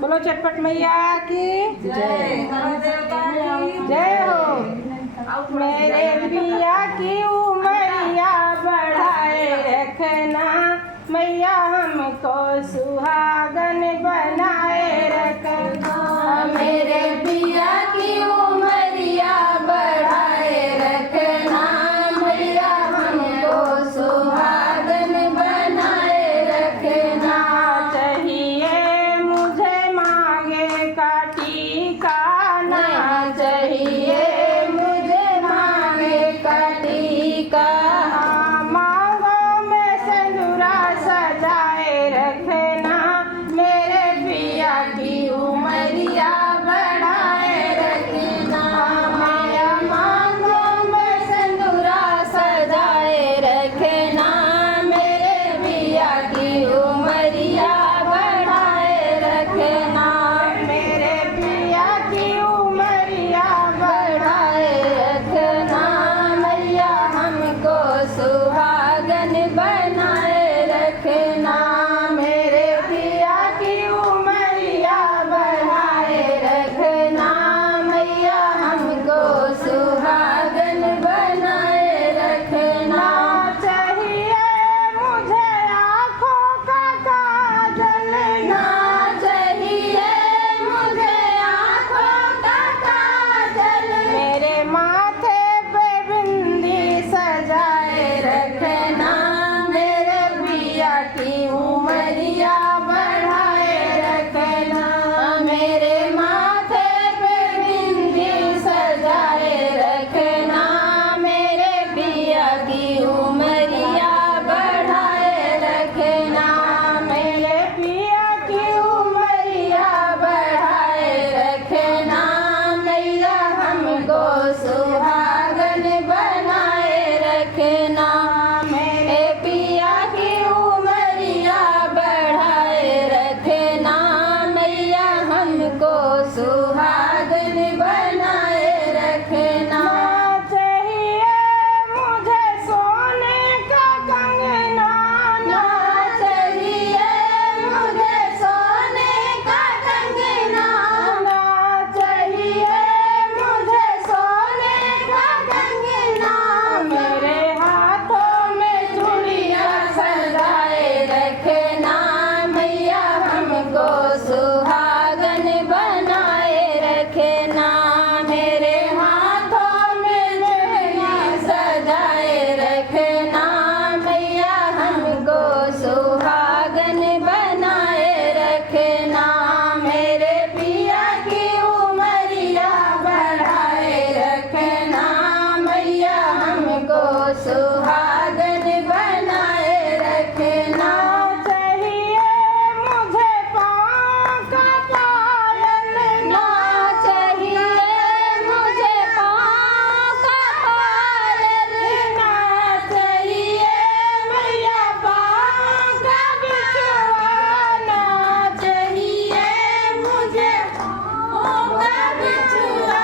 बोलो चटपट मैया की जय। जय हो। मेरे पिया की उमरिया बढ़ाए रखना, मैया हमको सुहागन बनाए रखना। मेरे पिया की उमरिया बढ़ाए रखना, मैया हमको सुहागन बनाए रखना। चाहिए मुझे मांगे का टीका, ना चाहिए मुझे मांगे का टीका। मांगों में सिंदूरा सजाए रखना, मेरे पिया की उमरिया बढ़ाए रखना, मैया मांगों में सिंदूरा सजाए रखना, मेरे पिया की उमरिया बढ़ाए रखना। मेरे पिया की उमरिया बढ़ाए रखना, मैया हमको सुहागन बनाए रखना। मेरे पिया की उमरिया बढ़ाए रखना, मैया हमको सुहागन बनाए रखना। चाहिए मुझे आँखों का काजल, ना चाहिए मुझे आँखों का काजल, मेरे माथे पे बिंदी सजाए रखना, मेरे पिया की उमरिया बढ़ाए रखना। मेरे माथे पे बिंदी सजाए रखना, मेरे पिया की उमरिया बढ़ाए रखना। मेरे पिया की उमरिया बढ़ाए रखना, मैया हमको सुहागन बनाए रखना। मेरे पिया की उमरिया बढ़ाए रखना, मैया हमको सुहागन बनाए रखना। चाहिए मुझे सोने का कंगना, ना चाहिए मुझे सोने का कंगना, ना चाहिए मुझे सोने का कंगना। मेरे हाथों में चूड़िया सजाए रखना, मैया हमको सुहागन बनाए रखना। मेरे हाथों में चूड़िया सजाए रखना, मैया हमको सुहागन बनाए रखना। मेरे पिया की उमरिया बढ़ाए रखना, मैया हमको सुहागन बनाए रखना। चाहिए मुझे पाँव का पायल, ना चाहिए मुझे पाँव का पायल, ना चाहिए मैया पाँव का बिछुआ, ना चाहिए मुझे पाँव का बिछुआ।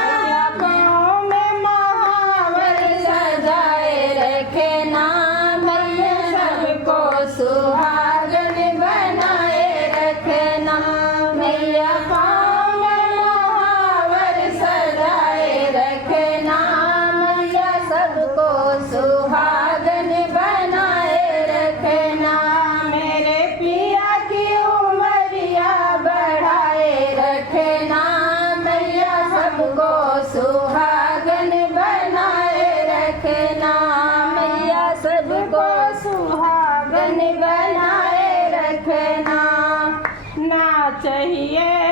पाँव में महावर सजाए रखना, मैया सबको सुहागन बनाए रखना। मैया पाँव में महावर सजाए रखना, मैया सबको सुहागन बनाए रखना। मेरे पिया की उमरिया बढ़ाए रखना, मैया सबको सुहागन बनाए रखना। मैया सबको सुहागन बनाए रखना। ना चाहिए